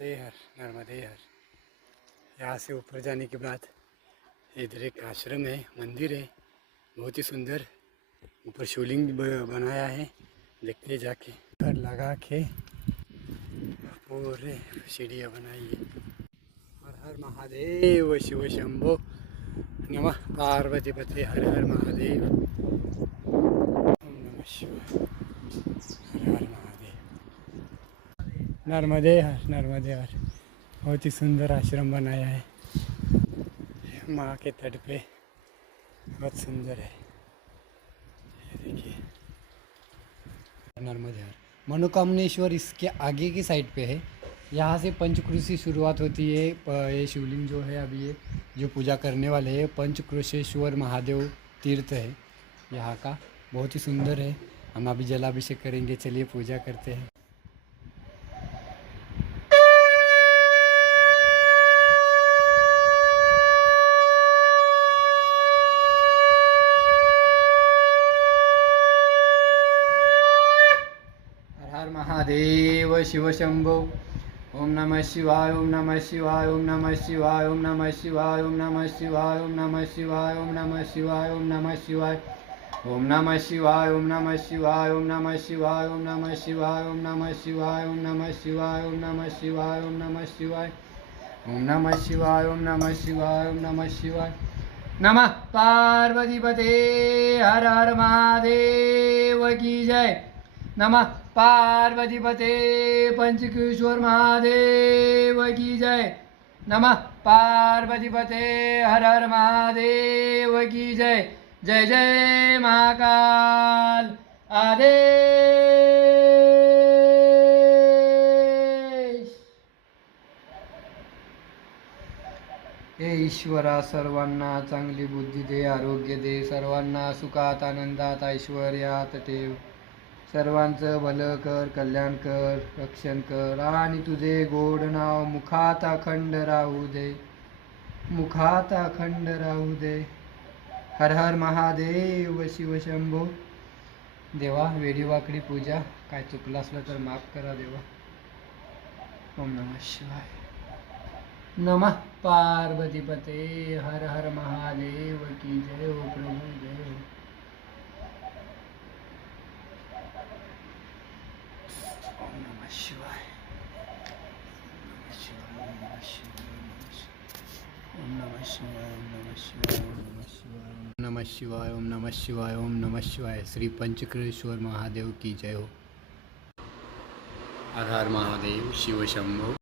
नर्मदे हर नर्मदे हर। यहाँ से ऊपर जाने के बाद इधर एक आश्रम है, मंदिर है, बहुत ही सुंदर। ऊपर शिवलिंग बनाया है, देखते हैं जाके। घर लगा के पूरे सीढ़ियाँ बनाई है। हर हर महादेव शिव शंभो नमः पार्वती पते हर हर महादेव। ओम नमः शिवाय हर हर महादेव। नर्मदे हर नर्मदे हर। बहुत ही सुंदर आश्रम बनाया है माँ के तट पे, बहुत सुंदर है। ये देखिए नर्मदे हर। मनोकामनेश्वर इसके आगे की साइड पे है। यहाँ से पंचक्रोशी शुरुआत होती है। ये शिवलिंग जो है अभी ये जो पूजा करने वाले हैं, पंचक्रोशेश्वर महादेव तीर्थ है यहाँ का, बहुत ही सुंदर है। हम अभी जलाभिषेक करेंगे, चलिए पूजा करते हैं। हर हर महादेव शिव शंभो। ओम नमः शिवाय ओम नमः शिवाय ओम नमः शिवाय ओम नमः शिवाय ओम नमः शिवाय ओम नमः शिवाय ओम नमः शिवाय ओम नमः शिवाय ओम नमः शिवाय ओम नमः शिवाय ओम नमः शिवाय ओम नमः शिवाय ओम नमः शिवाय ओम नमः शिवाय ओम नमः शिवाय ओम नमः शिवाय ओम नमः शिवाय ओम नमः शिवाय ओम नमः शिवाय। नमः पार्वती पते हर हर महादेव की जय। नमः पार्वती पते पंचकेश्वर महादेव की जय। नमः पार्वती पते हर हर महादेव की जय। जय जय महाकाल आदेश। हे ईश्वरा सर्वांना चांगली बुद्धी दे, आरोग्य दे, सर्वांना सुखात आनंदात ऐश्वर्यात ठेव, सर्वांचं भलं कर, कल्याण कर, रक्षण कर आणि तुझे गोड नाव मुखात अखंड राहू दे, मुखात अखंड राहू दे। हर हर महादेव शिव शंभो। देवा वेडी वाकडी पूजा, काय चुकलं असलं तर माफ करा देवा। ओम नमः शिवाय। नमः पार्वती पते हर हर महादेव की जय हो प्रभु जय हो। ओम नमः शिवाय ओम नमः शिवाय ओम नमः शिवाय ओम नमः शिवाय ओम नमः शिवाय ओम नमः शिवाय ओम नमः शिवाय। श्री पंचक्रोशेश्वर महादेव की जय हो। हर हर महादेव शिव शंभो।